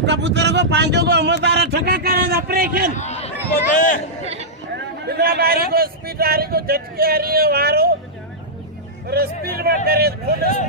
कबूतर को पांचों को मजारा ठका करे ऑपरेशन बिना बारी को स्पीड आ रही को झटके आ रही है वारो और स्पीड में करे फुल